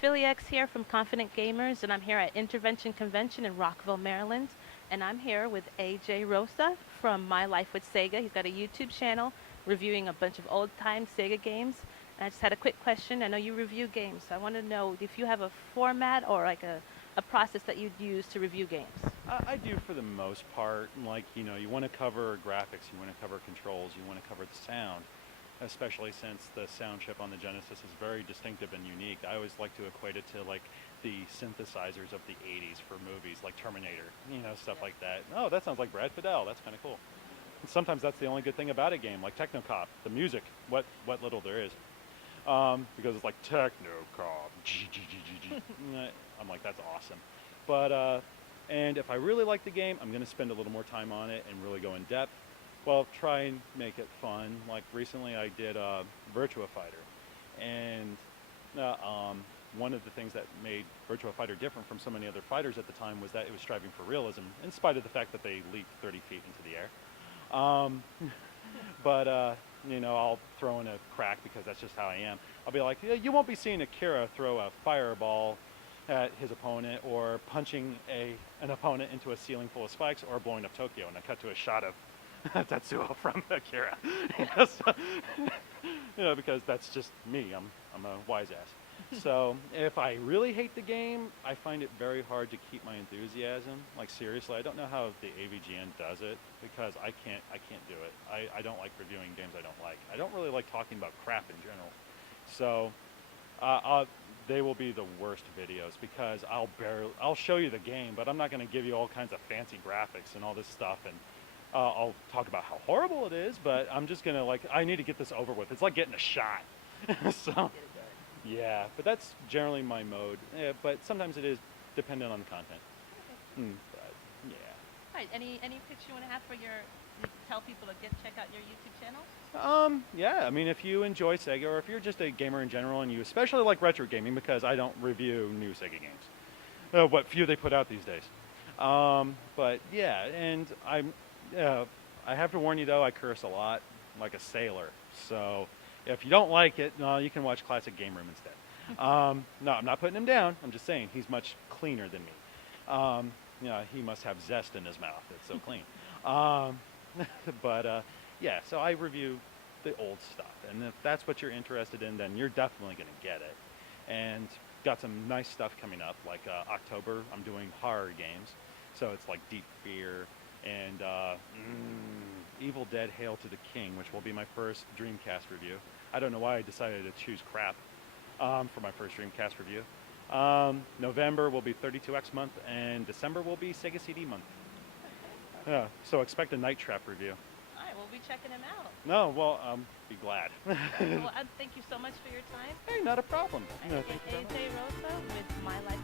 Philly X here from Confident Gamers, and I'm here at Intervention Convention in Rockville, Maryland. And I'm here with AJ Rosa from My Life with Sega. He's got a YouTube channel reviewing a bunch of old-time Sega games. And I just had a quick question. I know you review games, so I want to know if you have a format or like a process that you'd use to review games. I do for the most part. Like, you want to cover graphics, you want to cover controls, you want to cover the sound, especially since the sound chip on the Genesis is very distinctive and unique. I always like to equate it to like the synthesizers of the 80s for movies like Terminator, stuff like that. Oh, that sounds like Brad Fidel. That's kind of cool. And sometimes that's the only good thing about a game, like Technocop, the music, what little there is. Because it's like Technocop, I'm like, that's awesome. But, and if I really like the game, I'm going to spend a little more time on it and really go in depth. Well, try and make it fun. Like recently I did Virtua Fighter. And one of the things that made Virtua Fighter different from so many other fighters at the time was that it was striving for realism, in spite of the fact that they leaped 30 feet into the air. But, I'll throw in a crack because that's just how I am. I'll be like, yeah, you won't be seeing Akira throw a fireball at his opponent or punching an opponent into a ceiling full of spikes or blowing up Tokyo. And I cut to a shot of Tetsuo from Akira. Because that's just me. I'm a wise ass. So if I really hate the game, I find it very hard to keep my enthusiasm. Like seriously, I don't know how the AVGN does it because I can't do it. I don't like reviewing games I don't like. I don't really like talking about crap in general. So they will be the worst videos because I'll show you the game, but I'm not going to give you all kinds of fancy graphics and all this stuff, and I'll talk about how horrible it is, but I'm just going to I need to get this over with. It's like getting a shot. So yeah, but that's generally my mode. Yeah, but sometimes it is dependent on the content. Okay. But yeah. All right. Any picks you want to have for tell people to check out your YouTube channel? Yeah, I mean, if you enjoy Sega, or if you're just a gamer in general, and you especially like retro gaming, because I don't review new Sega games, what few they put out these days. But yeah, and I have to warn you though, I curse a lot, like a sailor. So if you don't like it, no, you can watch Classic Game Room instead. No, I'm not putting him down. I'm just saying he's much cleaner than me. He must have zest in his mouth. It's so clean. But yeah, so I review the old stuff, and if that's what you're interested in, then you're definitely going to get it. And got some nice stuff coming up, like October, I'm doing horror games, so it's like Deep Fear and Evil Dead Hail to the King, which will be my first Dreamcast review. I don't know why I decided to choose crap for my first Dreamcast review. November will be 32X month, and December will be Sega CD month. Yeah, so expect a Night Trap review. All right, we'll be checking him out. No, well, be glad. Well, thank you so much for your time. Hey, not a problem. AJ Rosa with My Life